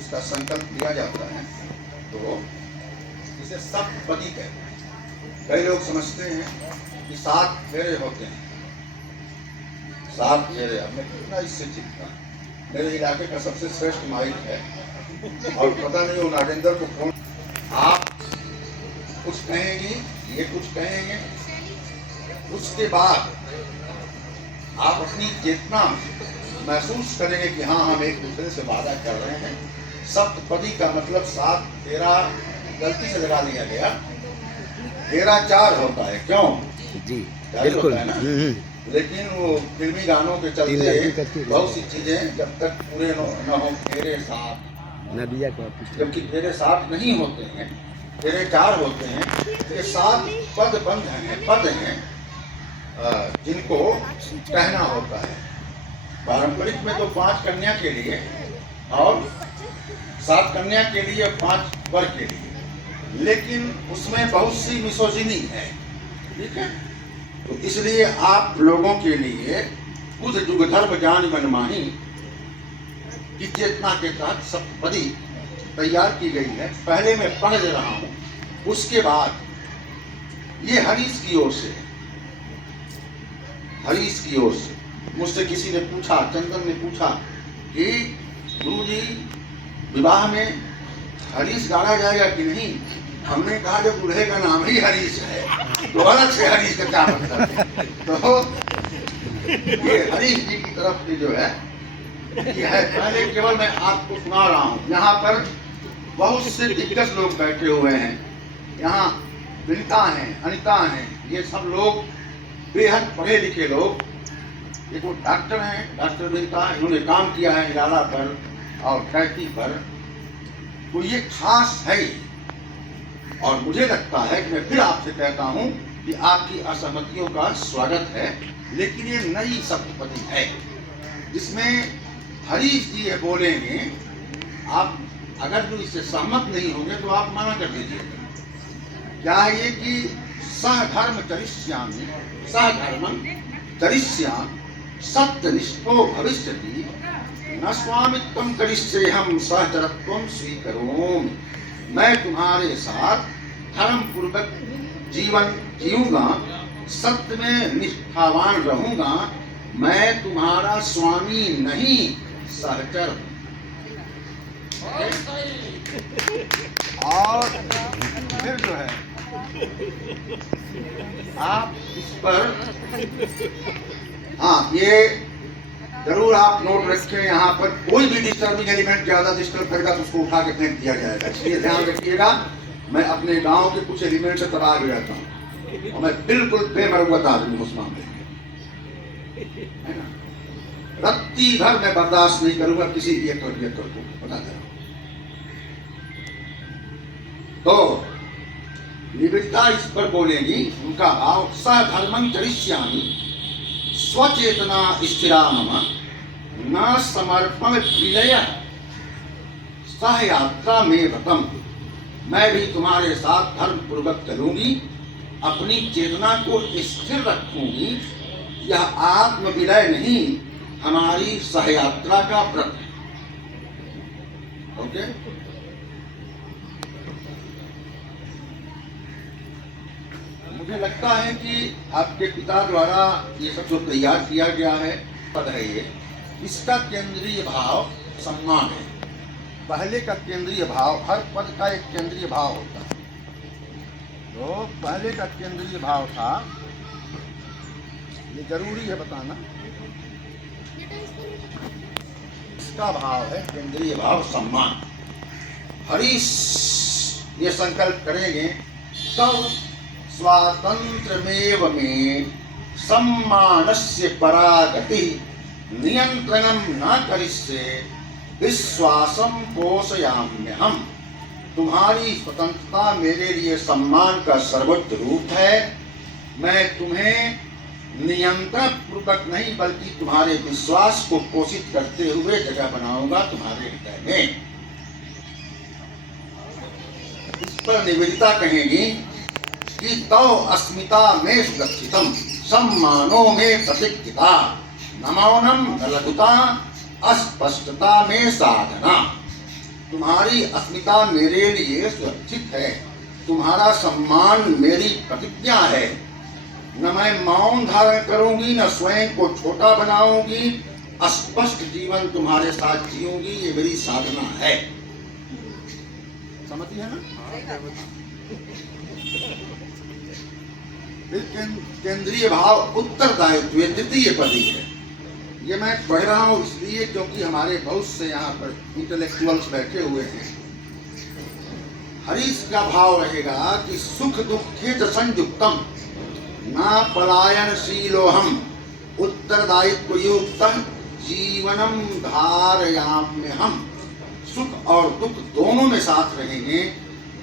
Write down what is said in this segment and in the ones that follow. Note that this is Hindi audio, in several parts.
इसका संकल्प लिया जाता है तो इसे सप्तपदी कहते हैं। कई लोग समझते हैं कि 7 फेरे होते हैं, 7 फेरे। अब मैं कितना इससे चिपका, मेरे इलाके का सबसे श्रेष्ठ माइक है और पता नहीं वो नागेंद्र को फोन, आप कुछ कहेंगी, ये कुछ कहेंगे, उसके बाद आप अपनी चेतना महसूस करेंगे कि हाँ हम एक दूसरे से वादा कर रहे हैं। सप्तपदी का मतलब 7 फेरा गलती से लगा दिया गया, फेरा 4 होता है, क्यों जी बिल्कुल है ना। लेकिन वो फिल्मी गानों के चलते बहुत सी चीजें जब तक पूरे न हो फेरे 7, नदिया का जबकि फेरे 7 नहीं होते हैं, फेरे 4 होते हैं। ये 7 पद बंध हैं, पद हैं जिनको कहना होता है। पारंपरिक में तो 5 कन्या के लिए और 7 कन्या के लिए, 5 वर के लिए, लेकिन उसमें बहुत सी मिसोजिनी है, ठीक है। तो इसलिए आप लोगों के लिए बुध जुग धर्म जान मनमाही की चेतना के तहत सप्तपदी तैयार की गई है। पहले मैं पढ़ दे रहा हूं, उसके बाद ये हरीश की ओर से, हरीश की ओर से मुझसे किसी ने पूछा, चंदन ने पूछा कि गुरु जी विवाह में हरीश गाड़ा जाएगा कि नहीं। हमने कहा जब दूल्हे का नाम ही हरीश है तो अलग से हरीश का क्या मतलब है। तो ये हरीश जी की तरफ से जो है ये है। पहले केवल मैं आपको सुना रहा हूँ। यहाँ पर बहुत से दिग्गज लोग बैठे हुए हैं, यहाँ विनीता हैं, अनिता हैं, ये सब लोग बेहद पढ़े लिखे लोग। एक वो डॉक्टर हैं, डॉक्टर विनीता, इन्होंने काम किया है इलाला पर और कैथी पर, तो ये खास है। और मुझे लगता है कि मैं फिर आपसे कहता हूं कि आपकी असहमतियों का स्वागत है, लेकिन ये नई सप्तपदी है जिसमें हरीश जी ये बोलेंगे। आप अगर जो इससे सहमत नहीं होंगे तो आप मना कर दीजिएगा। क्या है ये कि सहधर्म चरिष्यामि, सहधर्मं चरिष्यामि सत्यनिष्ठो भविष्यति, न स्वामित्वं करिष्येऽहं सहचरत्वं स्वीकरोमि। मैं तुम्हारे साथ धर्म पूर्वक जीवन जीऊंगा, सत्य में निष्ठावान रहूंगा, मैं तुम्हारा स्वामी नहीं सहचर। और फिर जो है आप इस पर, हाँ ये जरूर आप नोट रखें, यहाँ पर कोई भी डिस्टर्बिंग एलिमेंट ज्यादा डिस्टर्ब करेगा तो उसको उठा के फेंक दिया जाएगा। इसलिए ध्यान रखिएगा, मैं अपने गांव के कुछ एलिमेंट से तबाह भी रहता हूँ और मैं बिल्कुल बेमरवत आदमी उस मामले में, है ना। रत्ती भर मैं बर्दाश्त नहीं करूंगा किसी एक को बता दे रहा हूं। तो निविड़ता इस पर बोलेगी, उनका भाव सहधर्मं चरिष्यामि स्वचेतना स्थिरा मम न समर्पण विलय सह यात्रा में व्रतम। मैं भी तुम्हारे साथ धर्म पूर्वक चलूंगी, अपनी चेतना को स्थिर रखूंगी। यह आत्म विलय नहीं, हमारी सहयात्रा का व्रत है। ओके, मुझे लगता है कि आपके पिता द्वारा ये सब जो तैयार किया गया है पद है, ये इसका केंद्रीय भाव सम्मान है। पहले का केंद्रीय भाव, हर पद का एक केंद्रीय भाव होता है। तो पहले का केंद्रीय भाव था, ये जरूरी है बताना, इसका भाव है केंद्रीय भाव सम्मान। हरीश ये संकल्प करेंगे तब स्वातंत्रमेव मे सम्मानस्य परागति नियंत्रणं न करिष्ये विश्वासं पोषयाम्यहम्। तुम्हारी स्वतंत्रता मेरे लिए सम्मान का सर्वोच्च रूप है। मैं तुम्हें नियंत्रण पूर्वक नहीं बल्कि तुम्हारे विश्वास को पोषित करते हुए जगह बनाऊंगा तुम्हारे हृदय में। इस पर निवेदिता कहेंगी कि तौ अस्मिता में सुरक्षितम सम्मानो में प्रतीक्षिता न मौनम न लघुता अस्पष्टता में साधना। तुम्हारी अस्मिता मेरे लिए सुरक्षित है, तुम्हारा सम्मान मेरी प्रतिज्ञा है। न मैं मौन धारण करूंगी, न स्वयं को छोटा बनाऊंगी, स्पष्ट जीवन तुम्हारे साथ जीऊंगी, ये मेरी साधना है। समझती है ना? केंद्रीय भाव उत्तरदायित्व द्वितीय पदी है। ये मैं पढ़ रहा हूँ इसलिए क्योंकि हमारे बहुत से यहाँ पर इंटेलेक्चुअल्स बैठे हुए हैं। हरीश का भाव रहेगा कि सुख दुखे च संयुक्तम न पलायनशीलोहम उत्तरदायित्व युक्त जीवनम धारयाम्यहम। सुख और दुख दोनों में साथ रहेंगे,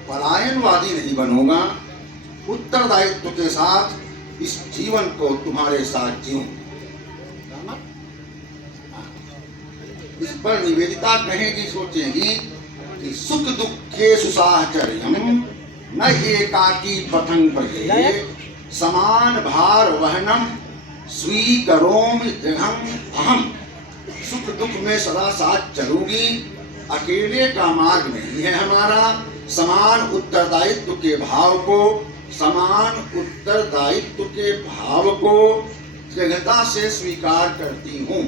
पलायनवादी नहीं बनूंगा, उत्तरदायित्व के साथ इस जीवन को तुम्हारे साथ जीऊं। इस पर निवेदिता कहेगी, सोचेगी कि सुख दुखे सुसाहचर्यम न एकाकी पतंग पढ़े समान भार वहनम स्वीकरोमि दृढ़ं अहम। सुख दुख में सदा साथ चलूंगी, अकेले का मार्ग नहीं है हमारा। समान उत्तरदायित्व के भाव को, समान उत्तरदायित्व के भाव को दृढ़ता से स्वीकार करती हूँ।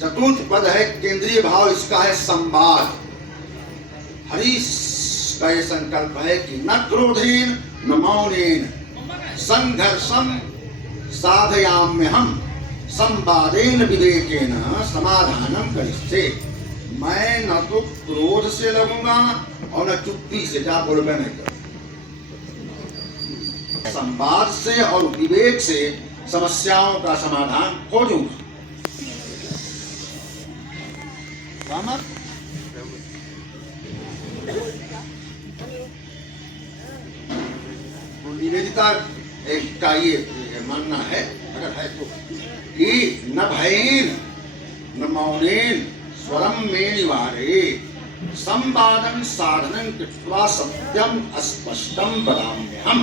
चतुर्थ पद है केंद्रीय भाव, इसका है संवाद। हरीश का ये संकल्प है कि न क्रोधेन न मौनेन संघर्षम साधयाम्यहम संवादेन विवेकेन समाधानम करिष्ये। मैं न तो क्रोध से लगूंगा और न चुप्पी से, जा बोल मैं नहीं करूं। संवाद से और विवेक से समस्याओं का समाधान खोजूंगा। तो निवेदिता का ये मानना है, अगर है तो, कि न भयेन न मौनेन स्वरम में निवारे संवादन साधनं कृत्वा सत्यम स्पष्टम वदाम्यहम।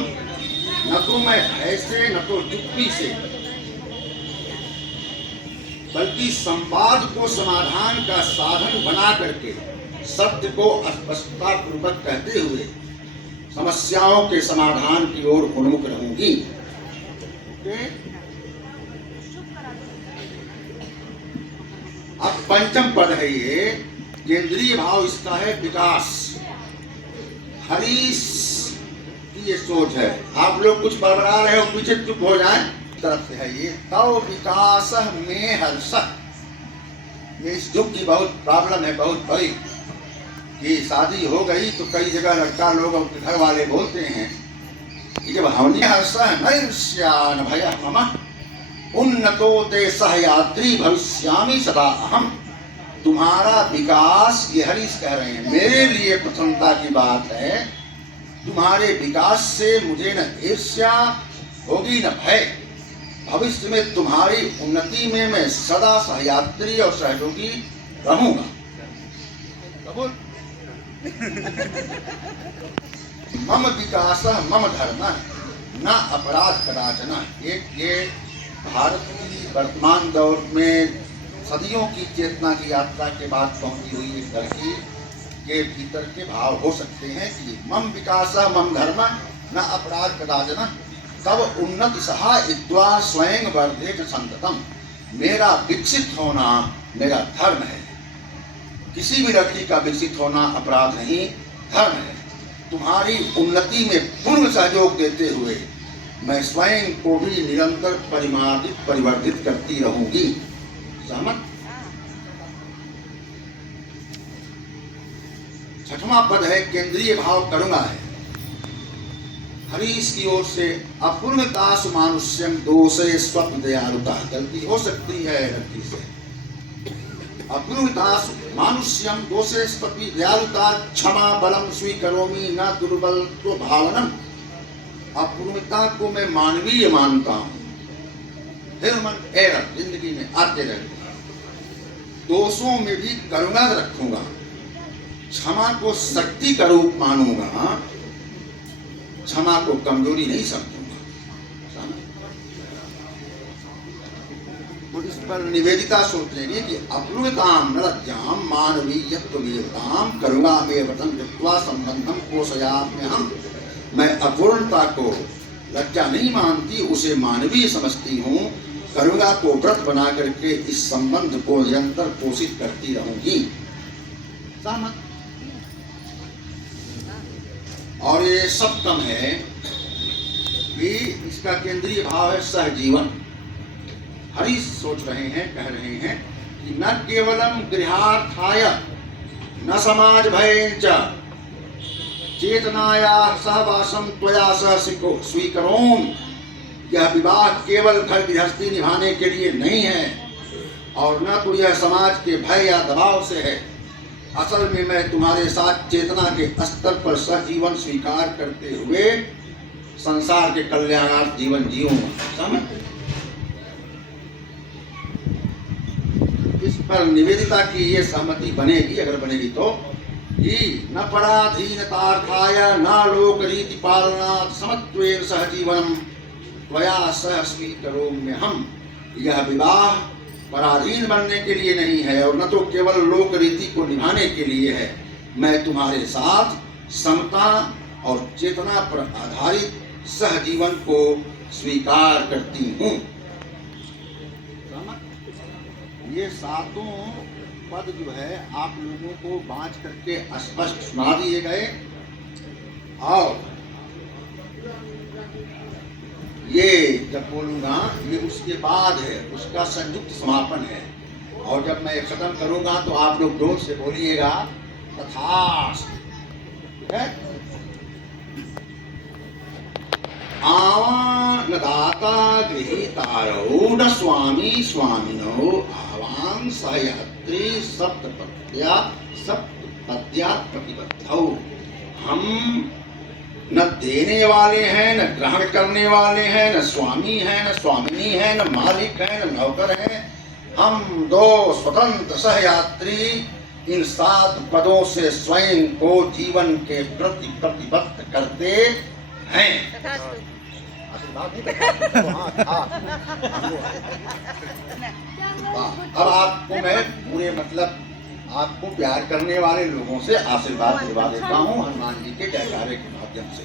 न तो मैं भय से न तो चुप्पी से, बल्कि संवाद को समाधान का साधन बना करके सत्य को स्पष्टता पूर्वक कहते हुए समस्याओं के समाधान की ओर उन्मुख रहूंगी। अब पंचम पद है ये, केंद्रीय भाव इसका है विकास। हरीश की ये सोच है। आप लोग कुछ बड़बड़ा रहे हो, पीछे चुप हो जाए, तरफ से है ये। तव विकास में हर्ष। ये इस युग की बहुत प्रॉब्लम है, बहुत बड़ी, कि शादी हो गई तो कई जगह लड़का लोग और घर वाले बोलते हैं कि जब हमने हर्ष नैर्ष्यान भय मम उन्नतो ते सहयात्री भविष्यामि सदा अहम। तुम्हारा विकास, ये हरीश कह रहे हैं, मेरे लिए प्रसन्नता की बात है। तुम्हारे विकास से मुझे न ईर्ष्या होगी न भय। भविष्य में तुम्हारी उन्नति में मैं सदा सहयात्री और सहयोगी रहूंगा। कबूल। मम विकास मम धर्म न अपराध कदाचन। ये भारत की वर्तमान दौर में सदियों की चेतना की यात्रा के बाद पहुंची हुई एक लड़की के भीतर के भाव हो सकते हैं कि मम विकास मम धर्म न अपराध कदाचन तब उन्नति सहा इद्वा स्वयं वर्धेत संततम। मेरा विकसित होना मेरा धर्म है। किसी भी लड़की का विकसित होना अपराध नहीं, धर्म है। तुम्हारी उन्नति में पूर्ण सहयोग देते हुए मैं स्वयं को भी निरंतर परिवर्धित करती रहूंगी। सहमत? छठवां पद है केंद्रीय भाव करुणा है। हरीश की ओर से अपूर्णता सुमानुष्यम दोषे स्वप्न दयालुता। गलती हो सकती है लड़की से। अपूर्णता मानुष्यम दोषे स्वप्न दयालुता क्षमा बलम स्वीकरोमि न दुर्बल तो भावनम। अपूर्णता को मैं मानवीय मानता हूँ। ह्यूमन एरर जिंदगी में आते रहेंगे। दोषों में भी करुणा रखूंगा, क्षमा को शक्ति का रूप मानूंगा, क्षमा को कमजोरी नहीं समझूंगा। तो इस पर निवेदिता सोच लेंगे कि अपूर्णताम नलज्जाम मानवीयत्वमेवताम करुणामेवतं कृत्वा संबंधम पोषयाम्यहम्। मैं अपूर्णता को लज्जा नहीं मानती, उसे मानवीय समझती हूँ। करुणा को व्रत बना करके इस संबंध को निरंतर पोषित करती रहूंगी। सहमत? और ये सप्तम है कि इसका केंद्रीय भाव है सहजीवन। हरि सोच रहे हैं, कह रहे हैं कि न केवलम गृहार्थाय न समाज भयेच चेतनाया सहवासम त्वया सह स्वीकरोम। यह विवाह केवल घर गृहस्थी निभाने के लिए नहीं है और न तो यह समाज के भय या दबाव से है। असल में मैं तुम्हारे साथ चेतना के स्तर पर सहजीवन स्वीकार करते हुए संसार के कल्याणार्थ जीवन जीऊंगा। समझ? इस पर निवेदिता की ये सहमति बनेगी, अगर बनेगी तो, कि न पराधीनतार्थाय न लोकरीति पालनात् समत्वेन सहजीवनम त्वया सह स्वीकरोम्यहम्। यह विवाह पराधीन बनने के लिए नहीं है और न तो केवल लोक रीति को निभाने के लिए है। मैं तुम्हारे साथ समता और चेतना पर आधारित सहजीवन को स्वीकार करती हूँ। ये सातों पद जो है आप लोगों को बाँच करके स्पष्ट सुना दिए गए और ये जब बोलूँगा ये उसके बाद है, उसका संयुक्त समापन है। और जब मैं खत्म करूँगा तो आप लोग जोर से बोलिएगा तथास्तु। आवान दाता गृहीतारौ न स्वामी स्वामिनो आवान सहयात्री सप्तपद्या प्रतिबद्धौ। हम न देने वाले हैं, न ग्रहण करने वाले हैं, न स्वामी हैं, न स्वामिनी हैं, न मालिक हैं, न नौकर हैं। हम दो स्वतंत्र सहयात्री इन 7 पदों से स्वयं को जीवन के प्रति प्रतिबद्ध करते हैं। अब आपको मैं पूरे मतलब आपको प्यार करने वाले लोगों से आशीर्वाद दिलवा देता हूँ हनुमान जी के जयकारे के माध्यम से।